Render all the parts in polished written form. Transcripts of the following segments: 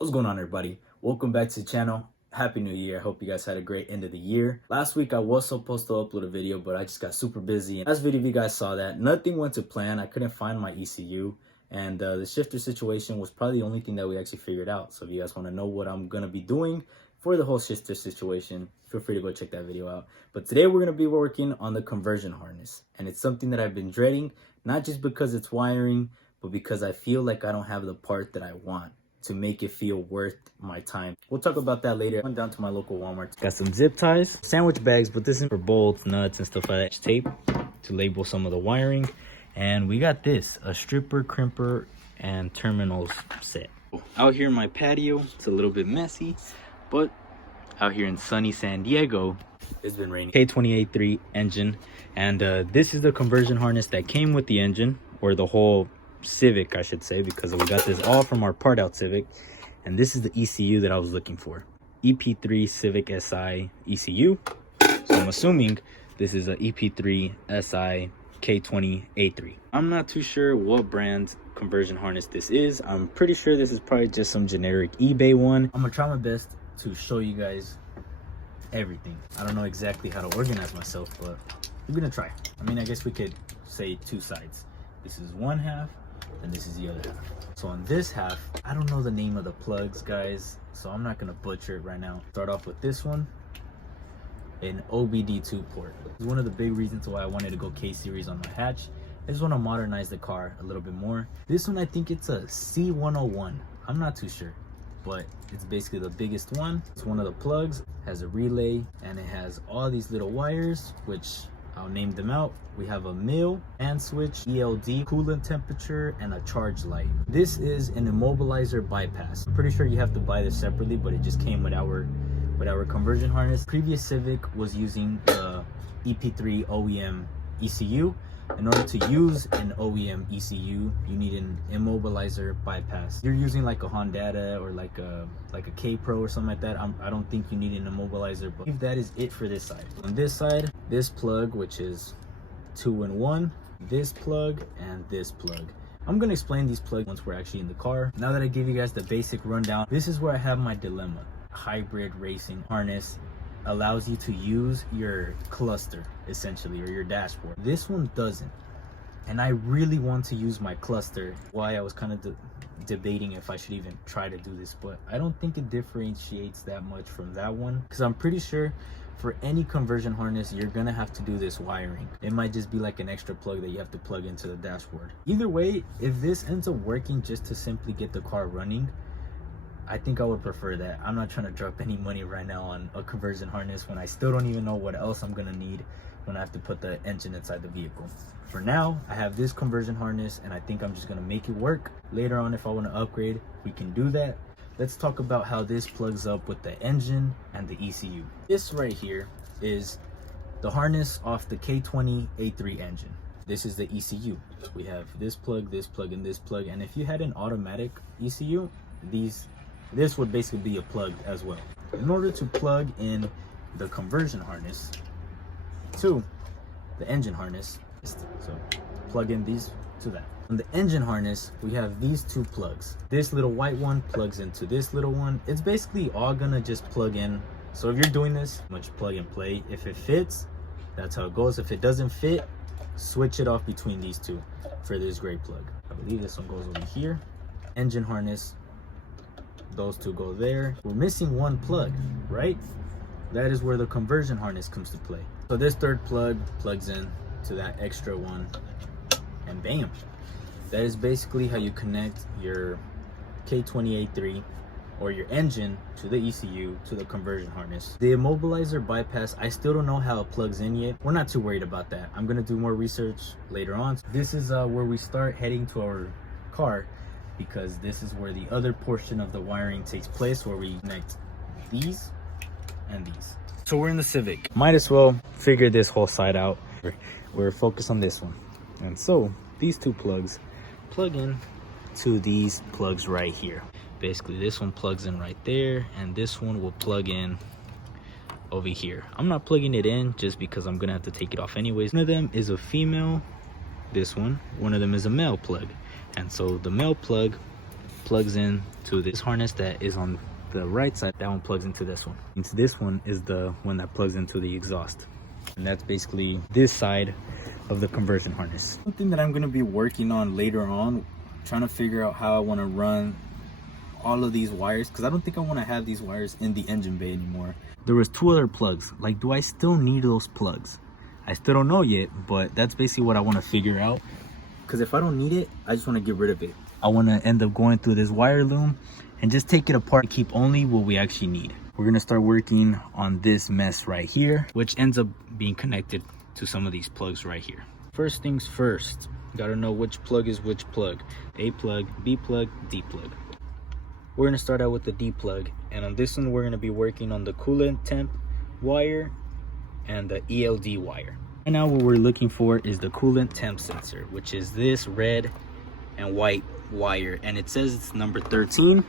What's going on, everybody? Welcome back to the channel. Happy New Year. I hope you guys had a great end of the year. Last week I was supposed to upload a video, but I just got super busy. Last video, if you guys saw that, nothing went to plan. I couldn't find my ECU, and the shifter situation was probably the only thing that we actually figured out. So if you guys want to know what I'm going to be doing for the whole shifter situation, feel free to go check that video out. But today we're going to be working on the conversion harness, and it's something that I've been dreading, not just because it's wiring, but because I feel like I don't have the part that I want to make it feel worth my time. We'll talk about that later. I went down to my local Walmart. Got some zip ties, sandwich bags, but this is for bolts, nuts, and stuff like that. Tape to label some of the wiring. And we got this, a stripper, crimper, and terminals set. Out here in my patio, it's a little bit messy, but out here in sunny San Diego, it's been raining. K28.3 engine, and this is the conversion harness that came with the engine, or the whole Civic, I should say, because we got this all from our part out Civic. And this is the ECU that I was looking for, EP3 Civic SI ECU. So I'm assuming this is a EP3 SI K20A3. I'm not too sure what brand conversion harness this is. I'm pretty sure this is probably just some generic eBay one. I'm gonna try my best to show you guys everything. I don't know exactly how to organize myself, but we're gonna try. I mean, I guess we could say two sides. This is one half, and this is the other half. So on this half, I don't know the name of the plugs, guys, so I'm not gonna butcher it right now. Start off with this one, an OBD2 port. It's one of the big reasons why I wanted to go K-series on my hatch. I just want to modernize the car a little bit more. This one, I think it's a C101. I'm not too sure, but it's basically the biggest one. It's one of the plugs, has a relay, and it has all these little wires, which I'll name them out. We have a mil, and switch, ELD, coolant temperature, and a charge light. This is an immobilizer bypass. I'm pretty sure you have to buy this separately, but it just came with our conversion harness. Previous Civic was using the EP3 OEM ECU. In order to use an OEM ECU, you need an immobilizer bypass. You're using like a Honda or like a K-Pro or something like that. I don't think you need an immobilizer, but that is it for this side. On this side, this plug, which is 2-in-1, this plug, and this plug. I'm gonna explain these plugs once we're actually in the car. Now that I give you guys the basic rundown, this is where I have my dilemma. Hybrid racing harness allows you to use your cluster essentially, or your dashboard. This one doesn't, and I really want to use my cluster. Why I was kind of debating if I should even try to do this, but I don't think it differentiates that much from that one, because I'm pretty sure for any conversion harness you're gonna have to do this wiring. It might just be like an extra plug that you have to plug into the dashboard. Either way, if this ends up working just to simply get the car running, I think I would prefer that. I'm not trying to drop any money right now on a conversion harness when I still don't even know what else I'm gonna need when I have to put the engine inside the vehicle. For now, I have this conversion harness, and I think I'm just gonna make it work. Later on, if I wanna upgrade, we can do that. Let's talk about how this plugs up with the engine and the ECU. This right here is the harness off the K20A3 engine. This is the ECU. We have this plug, and this plug. And if you had an automatic ECU, this would basically be a plug as well. In order to plug in the conversion harness to the engine harness, so plug in these to that. On the engine harness, we have these two plugs. This little white one plugs into this little one. It's basically all gonna just plug in. So if you're doing this, much plug and play. If it fits, that's how it goes. If it doesn't fit, switch it off between these two for this gray plug. I believe this one goes over here. Engine harness, those two go there. We're missing one plug, right? That is where the conversion harness comes to play. So this third plug plugs in to that extra one, and bam. That is basically how you connect your K20A3 or your engine to the ECU to the conversion harness. The immobilizer bypass, I still don't know how it plugs in yet. We're not too worried about that. I'm gonna do more research later on. This is where we start heading to our car, because this is where the other portion of the wiring takes place, where we connect these and these. So we're in the Civic. Might as well figure this whole side out. We're focused on this one. And so these two plugs plug in to these plugs right here. Basically this one plugs in right there, and this one will plug in over here. I'm not plugging it in just because I'm gonna have to take it off anyways. One of them is a female, this one of them is a male plug. And so the male plug plugs in to this harness that is on the right side. That one plugs into this one. Into this one is the one that plugs into the exhaust. And that's basically this side of the conversion harness. Something that I'm going to be working on later on, trying to figure out how I want to run all of these wires, because I don't think I want to have these wires in the engine bay anymore. There was 2 other plugs. Like, do I still need those plugs? I still don't know yet, but that's basically what I want to figure out. Because if I don't need it, I just want to get rid of it. I want to end up going through this wire loom and just take it apart and keep only what we actually need. We're going to start working on this mess right here, which ends up being connected to some of these plugs right here. First things first, got to know which plug is which plug. A plug, B plug, D plug. We're going to start out with the D plug, and on this one we're going to be working on the coolant temp wire and the ELD wire. Right now what we're looking for is the coolant temp sensor, which is this red and white wire, and it says it's number 13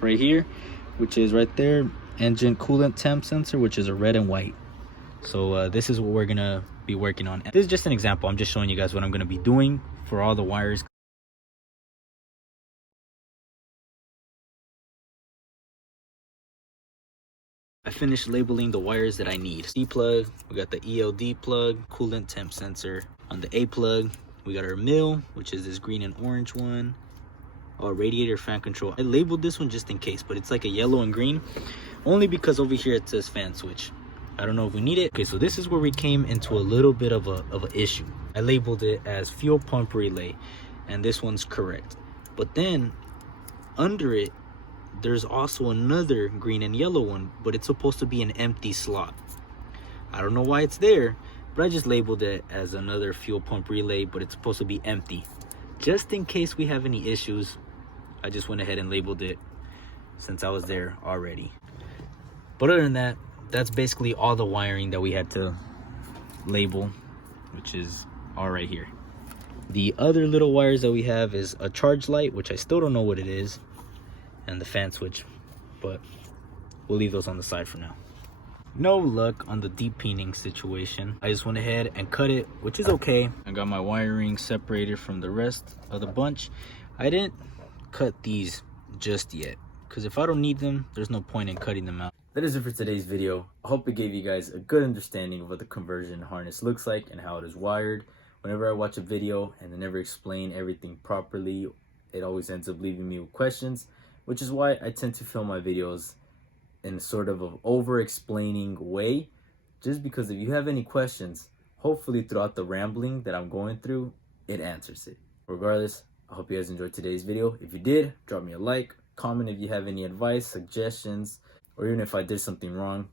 right here, which is right there, engine coolant temp sensor, which is a red and white. So this is what we're going to be working on. This is just an example. I'm just showing you guys what I'm going to be doing for all the wires. I finished labeling the wires that I need. C plug, we got the ELD plug, coolant temp sensor. On the A plug, we got our mill, which is this green and orange one. Radiator fan control. I labeled this one just in case, but it's like a yellow and green, only because over here it says fan switch. I don't know if we need it. Okay, so this is where we came into a little bit of an issue. I labeled it as fuel pump relay, and this one's correct. But then under it, there's also another green and yellow one, but it's supposed to be an empty slot. I don't know why it's there, but I just labeled it as another fuel pump relay, but it's supposed to be empty. Just in case we have any issues, I just went ahead and labeled it since I was there already. But other than that, that's basically all the wiring that we had to label, which is all right here. The other little wires that we have is a charge light, which I still don't know what it is, and the fan switch, but we'll leave those on the side for now. No luck on the deep peening situation. I just went ahead and cut it, which is okay. I got my wiring separated from the rest of the bunch. I didn't cut these just yet, because if I don't need them, there's no point in cutting them out. That is it for today's video. I hope it gave you guys a good understanding of what the conversion harness looks like and how it is wired. Whenever I watch a video and they never explain everything properly, it always ends up leaving me with questions, which is why I tend to film my videos in sort of an over-explaining way, just because if you have any questions, hopefully throughout the rambling that I'm going through, it answers it. Regardless, I hope you guys enjoyed today's video. If you did, drop me a like, comment if you have any advice, suggestions, or even if I did something wrong,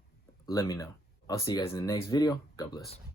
let me know. I'll see you guys in the next video. God bless.